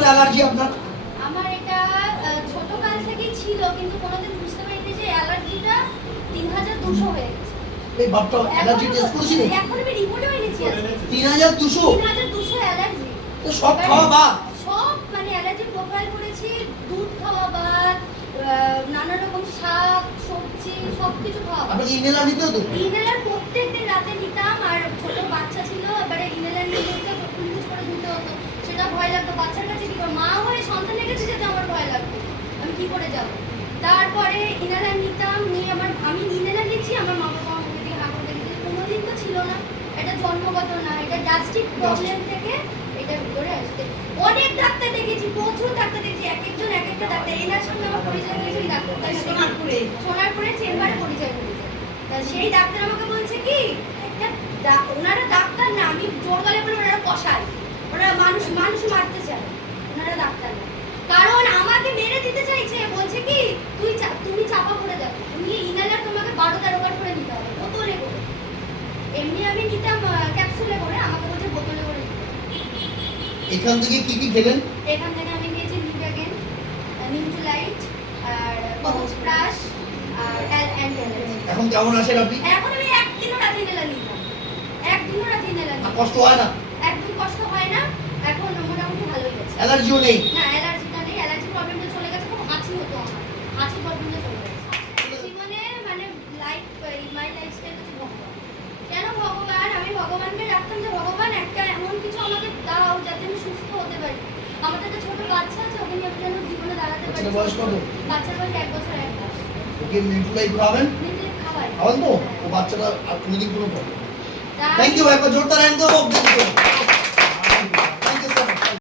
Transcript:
বছর অ্যালার্জি আপনার? আমার এটা ছোটকাল থেকেই ছিল, কিন্তু কোনোদিন বুঝতে পারিনি যে অ্যালার্জিটা 3200 হয়ে গেছে। এই বাপটা অ্যালার্জি টেস্ট করেছিলেন? এখন আমি রিপোর্টও এনেছি আজকে। 3200? 3200 অ্যালার্জি। তো সব খাওয়া বাদ? সব মানে অ্যালার্জি প্রোফাইল করেছি, দুধ খাওয়া বাদ, নানা রকম শাক সবজি সবকিছু খাওয়া বাদ। আপনাকে ইনহেলার নিতে হতো? ইনহেলার প্রত্যেকদিন রাতে নিতাম, আর ছোট বাচ্চা ছিল, এবারে ইনহেলার নিতে ফুলফুস করে দিতে হতো, সেটা ভয় লাগতো। বাচ্চার কাছে কি করে, মা হয়ে সন্তানের কাছে যেতে আমার ভয় লাগতো, আমি কি করে যাব। তারপরে ইনহেলার নিতাম, নিয়ে আমি ইনহেলার নিচ্ছি, আমার মা বাবা আমাকে দিয়ে হা করে দিতে, কোনোদিন তো ছিল না, এটা জন্মগত না, এটা গ্যাস্ট্রিক প্রবলেম থেকে এটা ভিতরে আসছে। অনেক ডাক্তার দেখেছি, প্রচুর ডাক্তার দেখেছি, এক একজন এক একটা ডাক্তার। এনার সঙ্গে আমার পরিচয় হয়েছিল ডাক্তার সোনারপুরে চেম্বারে পরিচয় করেছে। সেই ডাক্তার আমাকে বলছে কি, একটা ওনারা ডাক্তার না, আমি জোর গলায় বলে ওনারা কষায়, ওনারা মানুষ মারতে চায়, ওনারা ডাক্তার না। কারণ আমাকে মেরে দিতে চাইছে, বলছে কি তুমি চাপা পড়ে যাবে, তুমি ইনহেলার তোমাকে 12-13 বার করে নিতে হবে, বোতলে করে। এমনি আমি নিতাম ক্যাপসুলে করে, আমাকে বলছে বোতলে করে নিতে। এখান থেকে কি কি খেলেন? এখান থেকে আমি নিয়েছি লিভেগেন, নিউট্রিলাইট, আর কবচ ব্রাশ, আর অ্যান্টি অ্যালার্জি। এখন কেমন আছেন আপনি? এখন আমি একদিনও রাতে ইনহেলার নিতাম, একদিনও রাতে ইনহেলার নিতাম। কষ্ট হয় না? একদম কষ্ট হয় না, এখন মোটামুটি ভালোই গেছে। অ্যালার্জিও নেই? না, অ্যালার্জিটা নেই, অ্যালার্জি প্রবলেমটা চলে গেছে, খুব হাঁচি হতো আমার, হাঁচি প্রবলেমটা চলে গেছে। মানে লাইফ, মাই লাইফস্টাইল হচ্ছে ভগবান। কেন ভগবান? আমি ভগবানকে রাখতাম যে ভগবান একটা এমন কিছু আমাকে দাও যাতে আমি সুস্থ হতে পারি। আমাদের একটা ছোট বাচ্চা আছে, ওকে নিয়ে আমি যেন জীবনে দাঁড়াতে পারি। বাচ্চাটার বয়স কত? বাচ্চার বয়স 1 বছর 1 মাস। ওকে নিউট্রিলাইট খাওয়াবেন? নিউট্রিলাইট খাওয়াই। খাওয়ান তো? ও বাচ্চাটা আর কোনোদিন কোনো প্রবলেম। তাই- থ্যাংক ইউ, একবার জোরদার হ্যান্ড দাও।